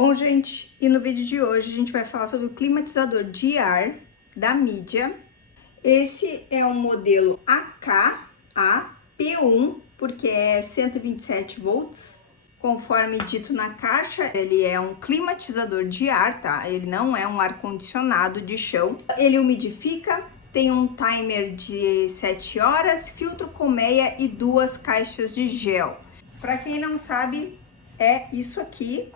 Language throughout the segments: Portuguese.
Bom, gente, e no vídeo de hoje a gente vai falar sobre o climatizador de ar da Midea. Esse é um modelo AKA-P1, porque é 127 volts. Conforme dito na caixa, ele é um climatizador de ar, tá? Ele não é um ar-condicionado de chão. Ele umidifica, tem um timer de 7 horas, filtro colmeia e 2 caixas de gel. Para quem não sabe, é isso aqui,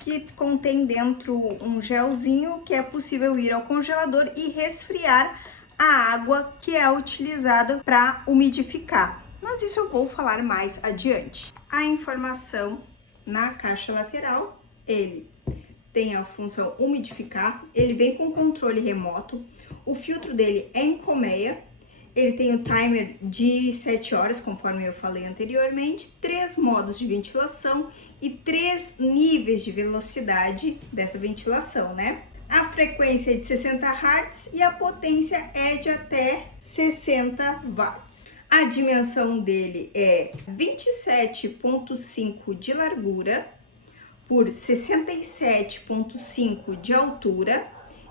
que contém dentro um gelzinho que é possível ir ao congelador e resfriar a água que é utilizada para umidificar. Mas isso eu vou falar mais adiante. A informação na caixa lateral, ele tem a função umidificar, ele vem com controle remoto, o filtro dele é em colmeia, ele tem o timer de 7 horas, conforme eu falei anteriormente, 3 modos de ventilação e 3 níveis de velocidade dessa ventilação, né? A frequência é de 60 Hz e a potência é de até 60 watts. A dimensão dele é 27,5 de largura por 67,5 de altura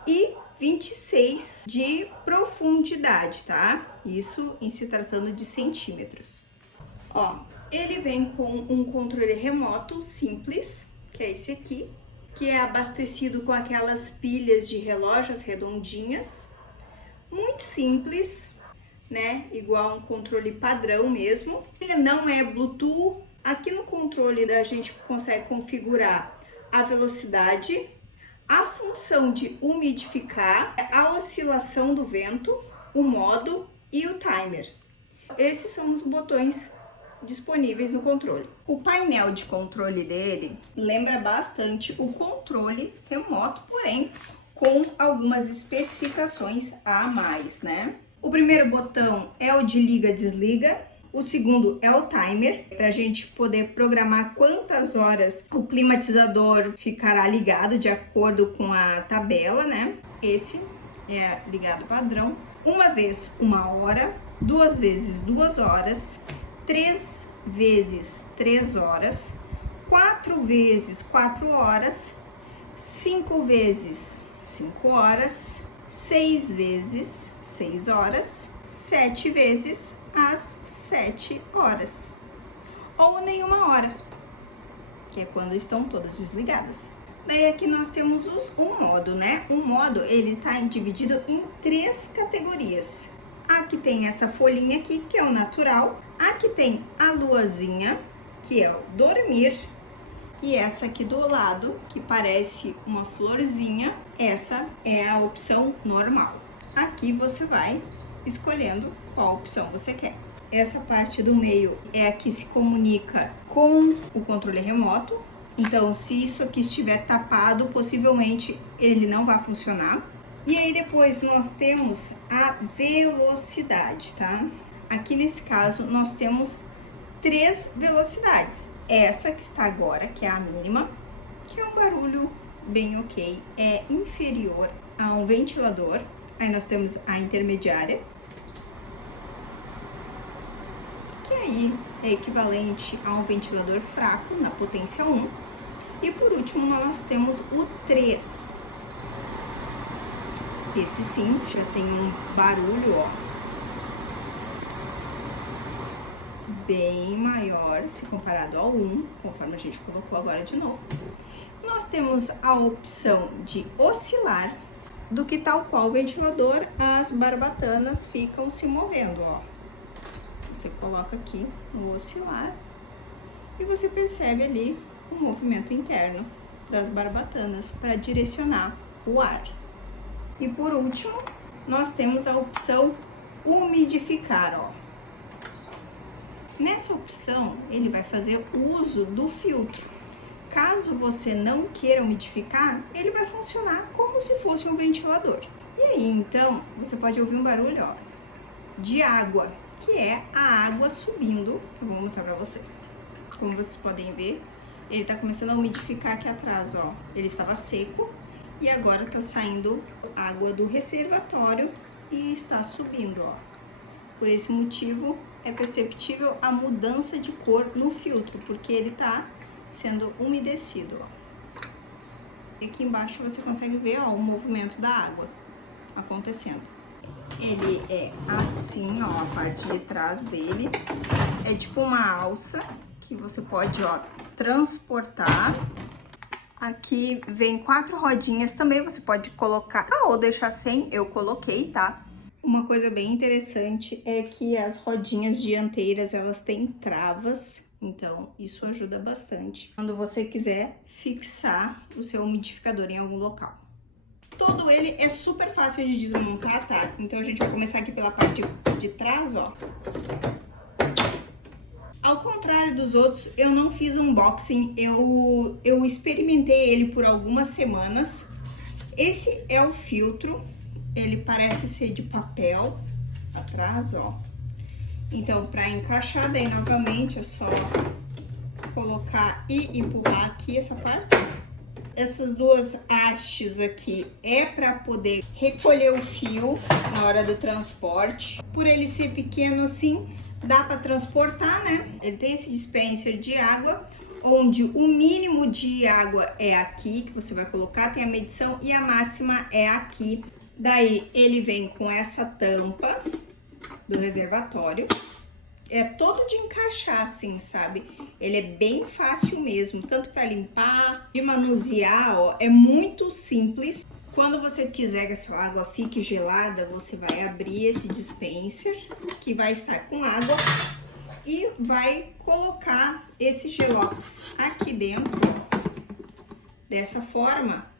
e 26 de profundidade, tá? Isso em se tratando de centímetros. Ó, ele vem com um controle remoto simples, que é esse aqui, que é abastecido com aquelas pilhas de relógios redondinhas, muito simples, né? Igual um controle padrão mesmo. Ele não é Bluetooth. Aqui no controle a gente consegue configurar a velocidade, a função de umidificar, a oscilação do vento, o modo e o timer. Esses são os botões disponíveis no controle. O painel de controle dele lembra bastante o controle remoto, porém com algumas especificações a mais, né? O primeiro botão é o de liga-desliga. O segundo é o timer, para a gente poder programar quantas horas o climatizador ficará ligado de acordo com a tabela, né? Esse é ligado padrão. Uma vez 1 hora, 2 vezes 2 horas, 3 vezes 3 horas, 4 vezes 4 horas, 5 vezes 5 horas, 6 vezes 6 horas, 7 vezes às 7 horas, ou nenhuma hora, que é quando estão todas desligadas. Daí aqui nós temos o modo, né? O modo, ele tá dividido em 3 categorias. Aqui tem essa folhinha aqui, que é o natural. Aqui tem a luazinha, que é o dormir. E essa aqui do lado, que parece uma florzinha, essa é a opção normal. Aqui você vai escolhendo qual opção você quer. Essa parte do meio é a que se comunica com o controle remoto. Então, se isso aqui estiver tapado, possivelmente ele não vai funcionar. E aí depois nós temos a velocidade, tá? Aqui nesse caso nós temos 3 velocidades. Essa que está agora, que é a mínima, que é um barulho bem ok, é inferior a um ventilador. Aí nós temos a intermediária, que aí é equivalente a um ventilador fraco na potência 1. E por último nós temos o 3. Esse sim, já tem um barulho, ó, bem maior se comparado ao 1, conforme a gente colocou agora de novo. Nós temos a opção de oscilar, do que tal qual o ventilador, as barbatanas ficam se movendo, ó. Você coloca aqui no oscilar e você percebe ali o movimento interno das barbatanas para direcionar o ar. E por último, nós temos a opção umidificar, ó. Nessa opção, ele vai fazer uso do filtro. Caso você não queira umidificar, ele vai funcionar como se fosse um ventilador. E aí, então, você pode ouvir um barulho, ó, de água, que é a água subindo. Eu vou mostrar pra vocês. Como vocês podem ver, ele tá começando a umidificar aqui atrás, ó. Ele estava seco e agora tá saindo água do reservatório e está subindo, ó. Por esse motivo, é perceptível a mudança de cor no filtro, porque ele tá sendo umedecido, ó. E aqui embaixo você consegue ver, ó, o movimento da água acontecendo. Ele é assim, ó, a parte de trás dele é tipo uma alça que você pode, ó, transportar. Aqui vem 4 rodinhas, também você pode colocar ou deixar sem, eu coloquei, tá? Uma coisa bem interessante é que as rodinhas dianteiras, elas têm travas, então isso ajuda bastante quando você quiser fixar o seu umidificador em algum local. Todo ele é super fácil de desmontar, tá? Então a gente vai começar aqui pela parte de trás, ó. Ao contrário dos outros, eu não fiz unboxing, eu experimentei ele por algumas semanas. Esse é o filtro, ele parece ser de papel atrás, ó. Então, para encaixar daí novamente, é só colocar e empurrar aqui essa parte. Essas duas hastes aqui é para poder recolher o fio na hora do transporte. Por ele ser pequeno assim, dá para transportar, né? Ele tem esse dispenser de água, onde o mínimo de água é aqui, que você vai colocar, tem a medição, e a máxima é aqui. Daí ele vem com essa tampa do reservatório. É todo de encaixar assim, sabe? Ele é bem fácil mesmo, tanto para limpar, de manusear, ó, é muito simples. Quando você quiser que a sua água fique gelada, você vai abrir esse dispenser, que vai estar com água, e vai colocar esse gelox aqui dentro. Dessa forma,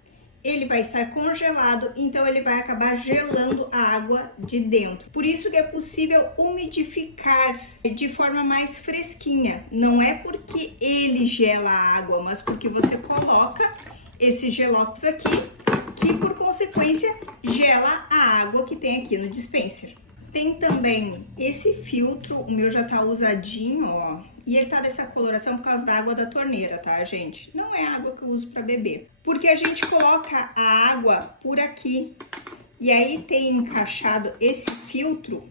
ele vai estar congelado, então ele vai acabar gelando a água de dentro. Por isso que é possível umidificar de forma mais fresquinha. Não é porque ele gela a água, mas porque você coloca esse gelox aqui, que por consequência gela a água que tem aqui no dispenser. Tem também esse filtro, o meu já tá usadinho, ó. E ele tá dessa coloração por causa da água da torneira, tá, gente? Não é água que eu uso para beber. Porque a gente coloca a água por aqui. E aí tem encaixado esse filtro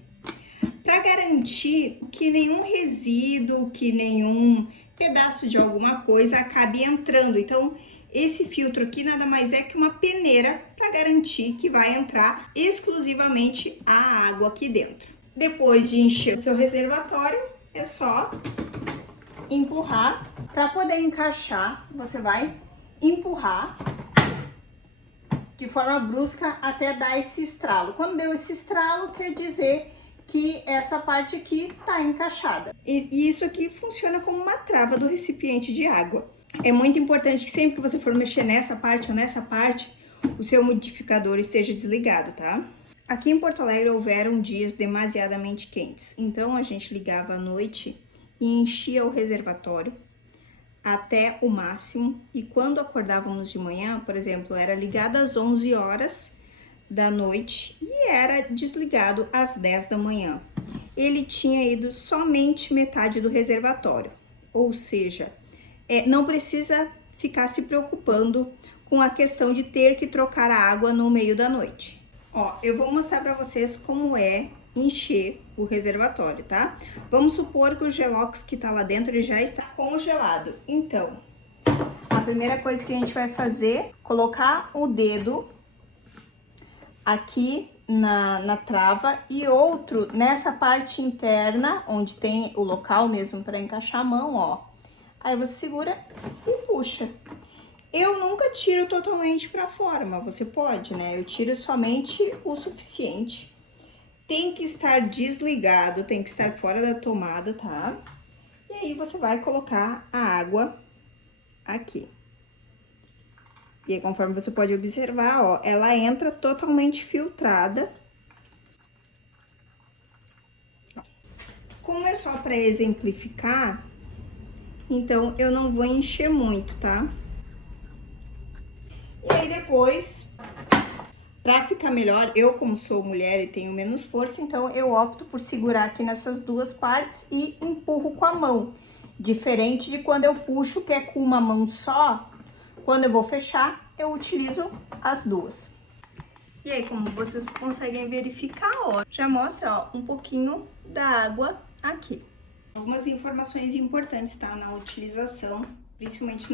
para garantir que nenhum resíduo, que nenhum pedaço de alguma coisa acabe entrando. Então, esse filtro aqui nada mais é que uma peneira para garantir que vai entrar exclusivamente a água aqui dentro. Depois de encher o seu reservatório, é só empurrar. Para poder encaixar, você vai empurrar de forma brusca até dar esse estralo. Quando deu esse estralo, quer dizer que essa parte aqui tá encaixada. E isso aqui funciona como uma trava do recipiente de água. É muito importante que sempre que você for mexer nessa parte ou nessa parte, o seu umidificador esteja desligado, tá? Aqui em Porto Alegre houveram dias demasiadamente quentes, então a gente ligava à noite e enchia o reservatório até o máximo, e quando acordávamos de manhã, por exemplo, era ligado às 11 horas da noite e era desligado às 10 da manhã. Ele tinha ido somente metade do reservatório, ou seja, não precisa ficar se preocupando com a questão de ter que trocar a água no meio da noite. Ó, eu vou mostrar para vocês como é encher o reservatório, tá? Vamos supor que o gelox que tá lá dentro ele já está congelado. Então, a primeira coisa que a gente vai fazer, colocar o dedo aqui na trava e outro nessa parte interna, onde tem o local mesmo para encaixar a mão, ó. Aí você segura e puxa. Eu nunca tiro totalmente para fora, mas você pode, né? Eu tiro somente o suficiente. Tem que estar desligado, tem que estar fora da tomada, tá? E aí você vai colocar a água aqui. E aí, conforme você pode observar, ó, ela entra totalmente filtrada. Como é só para exemplificar, então eu não vou encher muito, tá? E aí depois, pra ficar melhor, eu como sou mulher e tenho menos força, então eu opto por segurar aqui nessas duas partes e empurro com a mão. Diferente de quando eu puxo, que é com uma mão só, quando eu vou fechar, eu utilizo as duas. E aí, como vocês conseguem verificar, ó, já mostra, ó, um pouquinho da água aqui. Algumas informações importantes, tá, na utilização principalmente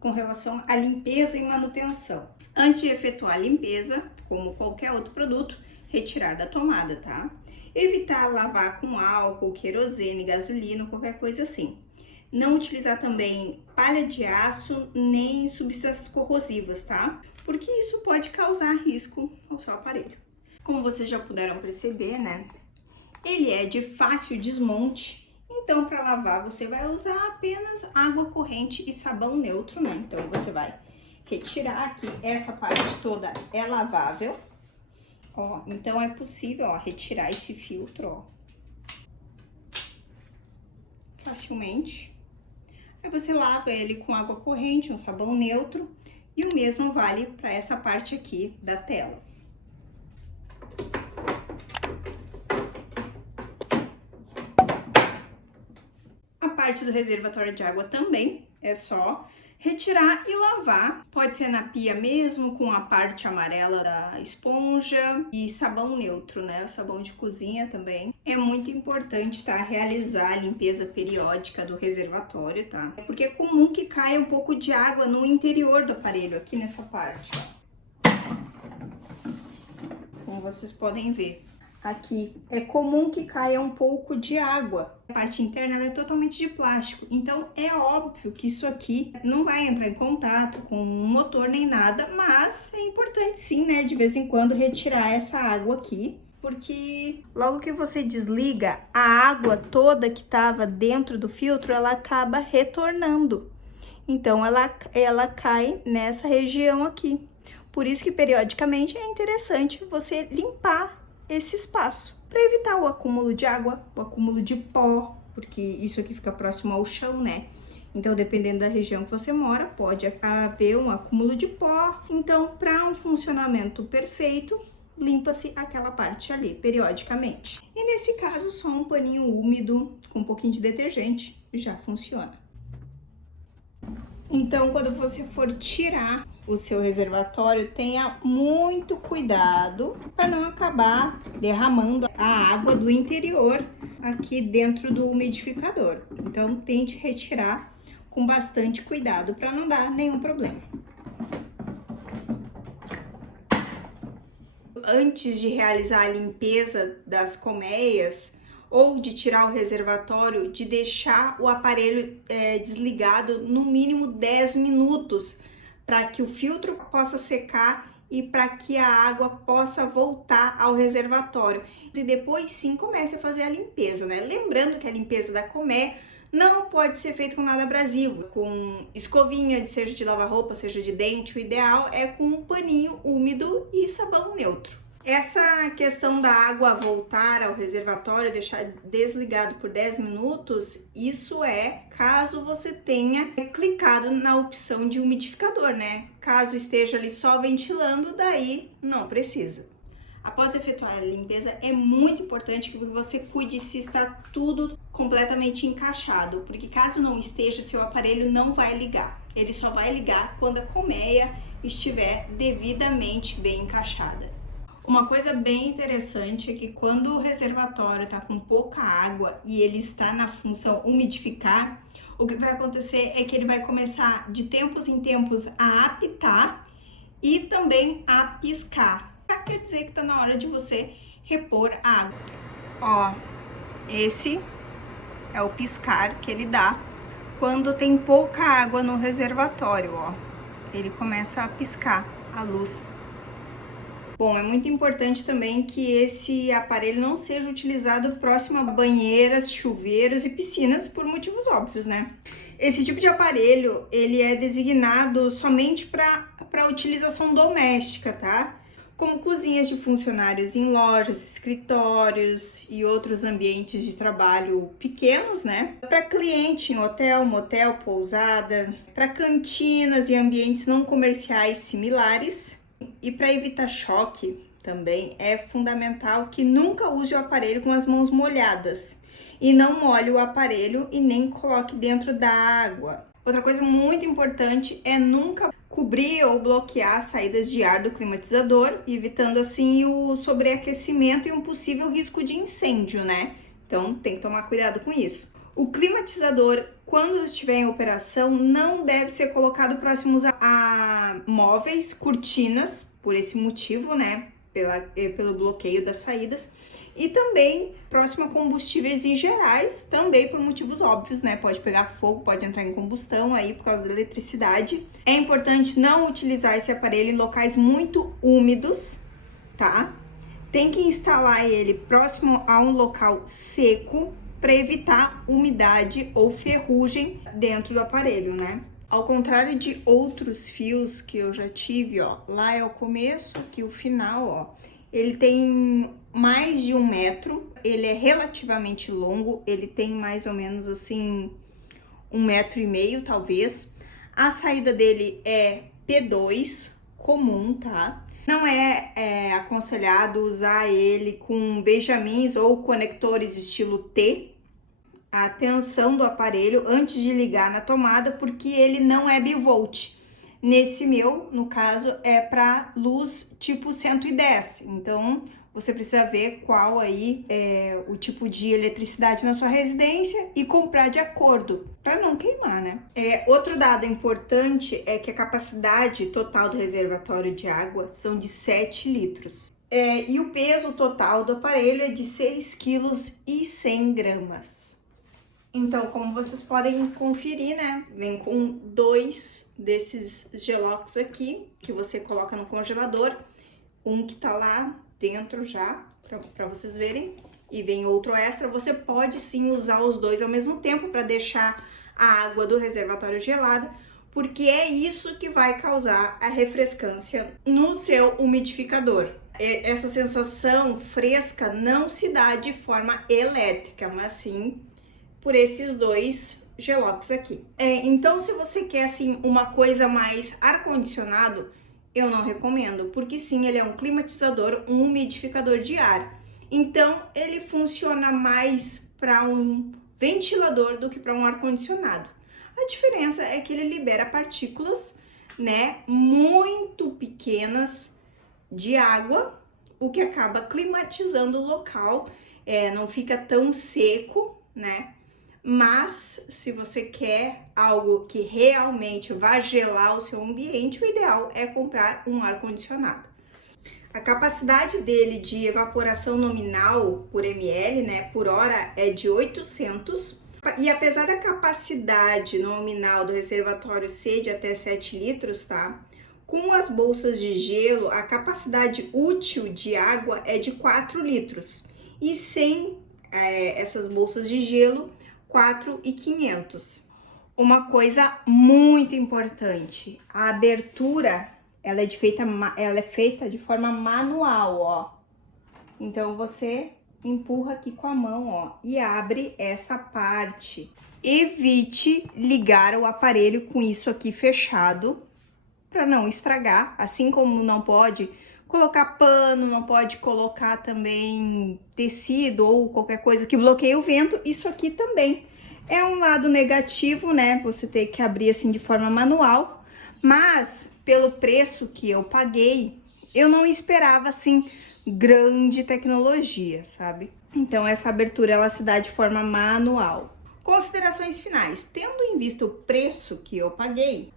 com relação à limpeza e manutenção. Antes de efetuar a limpeza, como qualquer outro produto, retirar da tomada, tá? Evitar lavar com álcool, querosene, gasolina, qualquer coisa assim. Não utilizar também palha de aço nem substâncias corrosivas, tá? Porque isso pode causar risco ao seu aparelho. Como vocês já puderam perceber, né? Ele é de fácil desmonte, então para lavar você vai usar apenas água corrente e sabão neutro, né? Então você vai retirar aqui, essa parte toda é lavável, ó, então é possível, ó, retirar esse filtro, ó, facilmente. Aí você lava ele com água corrente, um sabão neutro, e o mesmo vale para essa parte aqui da tela. A parte do reservatório de água também é só retirar e lavar. Pode ser na pia mesmo, com a parte amarela da esponja e sabão neutro, né? O sabão de cozinha também. É muito importante, tá? Realizar a limpeza periódica do reservatório, tá? Porque é comum que caia um pouco de água no interior do aparelho, aqui nessa parte, ó. Como vocês podem ver. Aqui é comum que caia um pouco de água. A parte interna ela é totalmente de plástico, então é óbvio que isso aqui não vai entrar em contato com o motor nem nada, mas é importante sim, né, de vez em quando retirar essa água aqui, porque logo que você desliga, a água toda que estava dentro do filtro, ela acaba retornando. Então ela cai nessa região aqui. Por isso que periodicamente é interessante você limpar esse espaço, para evitar o acúmulo de água, o acúmulo de pó, porque isso aqui fica próximo ao chão, né? Então, dependendo da região que você mora, pode haver um acúmulo de pó. Então, para um funcionamento perfeito, limpa-se aquela parte ali, periodicamente. E nesse caso, só um paninho úmido com um pouquinho de detergente já funciona. Então, quando você for tirar o seu reservatório, tenha muito cuidado para não acabar derramando a água do interior aqui dentro do umidificador. Então, tente retirar com bastante cuidado para não dar nenhum problema. Antes de realizar a limpeza das colmeias, ou de tirar o reservatório, de deixar o aparelho desligado no mínimo 10 minutos, para que o filtro possa secar e para que a água possa voltar ao reservatório. E depois sim comece a fazer a limpeza, né? Lembrando que a limpeza da colmeia não pode ser feita com nada abrasivo, com escovinha, seja de lavar roupa, seja de dente. O ideal é com um paninho úmido e sabão neutro. Essa questão da água voltar ao reservatório, deixar desligado por 10 minutos, isso é caso você tenha clicado na opção de umidificador, né? Caso esteja ali só ventilando, daí não precisa. Após efetuar a limpeza, é muito importante que você cuide se está tudo completamente encaixado, porque caso não esteja, seu aparelho não vai ligar. Ele só vai ligar quando a colmeia estiver devidamente bem encaixada. Uma coisa bem interessante é que quando o reservatório está com pouca água e ele está na função umidificar, o que vai acontecer é que ele vai começar de tempos em tempos a apitar e também a piscar. Quer dizer que está na hora de você repor a água. Ó, esse é o piscar que ele dá quando tem pouca água no reservatório, ó. Ele começa a piscar a luz. Bom, é muito importante também que esse aparelho não seja utilizado próximo a banheiras, chuveiros e piscinas por motivos óbvios, né? Esse tipo de aparelho, ele é designado somente para utilização doméstica, tá? Como cozinhas de funcionários em lojas, escritórios e outros ambientes de trabalho pequenos, né? Para cliente em hotel, motel, pousada, para cantinas e ambientes não comerciais similares. E para evitar choque também é fundamental que nunca use o aparelho com as mãos molhadas e não molhe o aparelho e nem coloque dentro da água. Outra coisa muito importante é nunca cobrir ou bloquear as saídas de ar do climatizador, evitando assim o sobreaquecimento e um possível risco de incêndio, né? Então tem que tomar cuidado com isso. O climatizador, quando estiver em operação, não deve ser colocado próximos a móveis, cortinas, por esse motivo, né? Pelo bloqueio das saídas. E também próximo a combustíveis em gerais, também por motivos óbvios, né? Pode pegar fogo, pode entrar em combustão aí por causa da eletricidade. É importante não utilizar esse aparelho em locais muito úmidos, tá? Tem que instalar ele próximo a um local seco para evitar umidade ou ferrugem dentro do aparelho, né? Ao contrário de outros fios que eu já tive, ó, lá é o começo, aqui o final, ó. Ele tem mais de 1 metro, ele é relativamente longo, ele tem mais ou menos assim 1,5 metro, talvez. A saída dele é P2 comum, tá? Não é aconselhado usar ele com benjamins ou conectores estilo T. A tensão do aparelho antes de ligar na tomada, porque ele não é bivolt. Nesse meu, no caso, é para luz tipo 110. Então, você precisa ver qual aí é o tipo de eletricidade na sua residência e comprar de acordo, para não queimar, né? Outro dado importante é que a capacidade total do reservatório de água são de 7 litros. E o peso total do aparelho é de 6,1 kg. Então, como vocês podem conferir, né? Vem com 2 desses gelox aqui, que você coloca no congelador. Um que tá lá dentro já, para vocês verem. E vem outro extra. Você pode sim usar os dois ao mesmo tempo para deixar a água do reservatório gelada, porque é isso que vai causar a refrescância no seu umidificador. Essa sensação fresca não se dá de forma elétrica, mas sim por esses 2 gelox aqui. Então, se você quer assim uma coisa mais ar-condicionado, eu não recomendo, porque sim, ele é um climatizador, um umidificador de ar. Então, ele funciona mais para um ventilador do que para um ar-condicionado. A diferença é que ele libera partículas, né, muito pequenas de água, o que acaba climatizando o local, não fica tão seco, né? Mas, se você quer algo que realmente vá gelar o seu ambiente, o ideal é comprar um ar-condicionado. A capacidade dele de evaporação nominal por ml, né, por hora, é de 800. E apesar da capacidade nominal do reservatório ser de até 7 litros, tá? Com as bolsas de gelo, a capacidade útil de água é de 4 litros. E sem essas bolsas de gelo, 4.500. Uma coisa muito importante, a abertura, ela é feita de forma manual, ó. Então, você empurra aqui com a mão, ó, e abre essa parte. Evite ligar o aparelho com isso aqui fechado, para não estragar, assim como não pode colocar pano, não pode colocar também tecido ou qualquer coisa que bloqueie o vento. Isso aqui também é um lado negativo, né? Você ter que abrir assim de forma manual, mas pelo preço que eu paguei, eu não esperava assim grande tecnologia, sabe? Então essa abertura ela se dá de forma manual. Considerações finais. Tendo em vista o preço que eu paguei,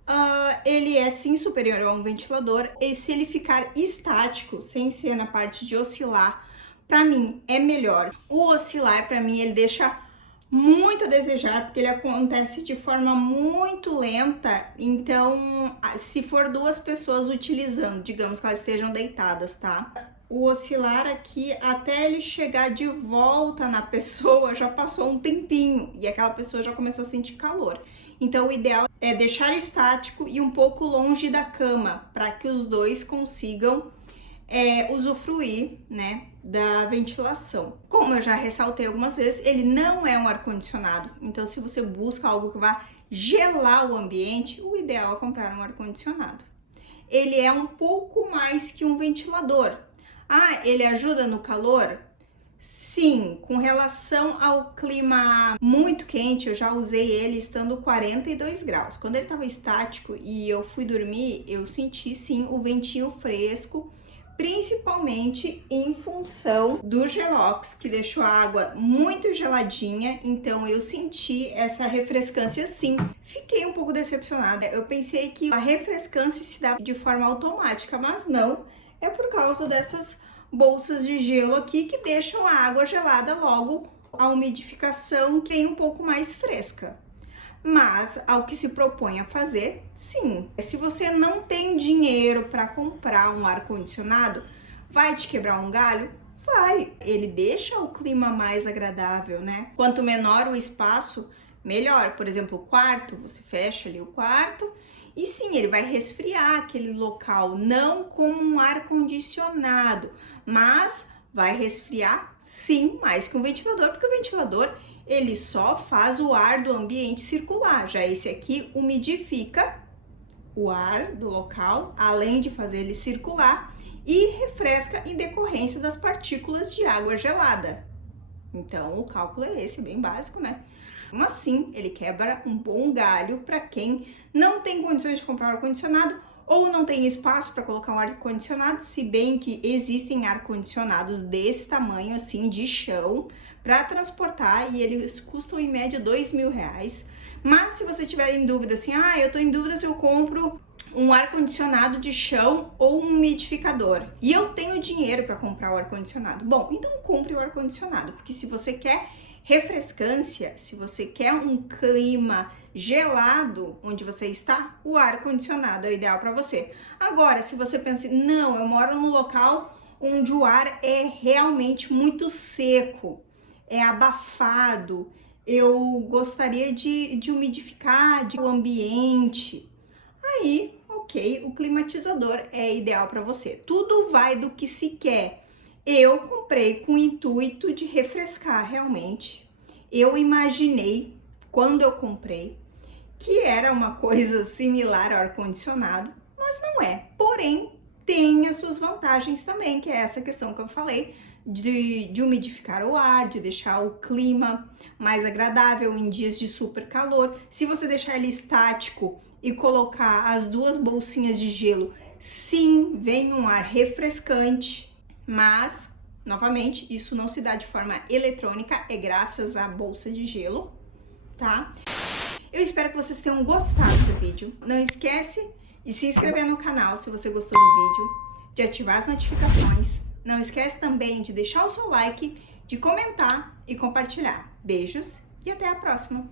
ele é sim superior a um ventilador, e se ele ficar estático, sem ser na parte de oscilar, para mim é melhor. O oscilar, para mim, ele deixa muito a desejar, porque ele acontece de forma muito lenta. Então, se for 2 pessoas utilizando, digamos que elas estejam deitadas, tá? O oscilar aqui, até ele chegar de volta na pessoa, já passou um tempinho e aquela pessoa já começou a sentir calor. Então, o ideal é deixar estático e um pouco longe da cama, para que os dois consigam usufruir, né, da ventilação. Como eu já ressaltei algumas vezes, ele não é um ar-condicionado. Então, se você busca algo que vá gelar o ambiente, o ideal é comprar um ar-condicionado. Ele é um pouco mais que um ventilador. Ele ajuda no calor? Sim, com relação ao clima muito quente, eu já usei ele estando 42 graus. Quando ele estava estático e eu fui dormir, eu senti sim o ventinho fresco, principalmente em função do Gelox, que deixou a água muito geladinha, então eu senti essa refrescância sim. Fiquei um pouco decepcionada, eu pensei que a refrescância se dá de forma automática, mas não, é por causa dessas bolsas de gelo aqui que deixam a água gelada, logo a umidificação vem um pouco mais fresca. Mas ao que se propõe a fazer, sim. Se você não tem dinheiro para comprar um ar-condicionado, vai te quebrar um galho? Vai. Ele deixa o clima mais agradável, né? Quanto menor o espaço, melhor. Por exemplo, o quarto, você fecha ali o quarto e sim, ele vai resfriar aquele local, não como um ar-condicionado, mas vai resfriar sim mais que um ventilador, porque o ventilador ele só faz o ar do ambiente circular. Já esse aqui umidifica o ar do local, além de fazer ele circular, e refresca em decorrência das partículas de água gelada. Então, o cálculo é esse, bem básico, né? Mas sim, ele quebra um bom galho para quem não tem condições de comprar um ar-condicionado ou não tem espaço para colocar um ar-condicionado, se bem que existem ar-condicionados desse tamanho, assim, de chão, para transportar, e eles custam em média R$2.000. Mas se você tiver em dúvida, assim, eu tô em dúvida se eu compro um ar-condicionado de chão ou um umidificador, e eu tenho dinheiro para comprar o ar-condicionado. Bom, então compre o ar-condicionado, porque se você quer refrescância, se você quer um clima gelado onde você está, o ar-condicionado é o ideal para você. Agora, se você pensa, não, eu moro num local onde o ar é realmente muito seco, é abafado, eu gostaria de umidificar o ambiente, aí, ok, o climatizador é ideal para você. Tudo vai do que se quer. Eu comprei com o intuito de refrescar realmente. Eu imaginei, quando eu comprei, que era uma coisa similar ao ar-condicionado, mas não é. Porém, tem as suas vantagens também, que é essa questão que eu falei, de umidificar o ar, de deixar o clima mais agradável em dias de super calor. Se você deixar ele estático e colocar as duas bolsinhas de gelo, sim, vem um ar refrescante, mas, novamente, isso não se dá de forma eletrônica, é graças à bolsa de gelo, tá? Eu espero que vocês tenham gostado do vídeo. Não esquece de se inscrever no canal se você gostou do vídeo, de ativar as notificações. Não esquece também de deixar o seu like, de comentar e compartilhar. Beijos e até a próxima!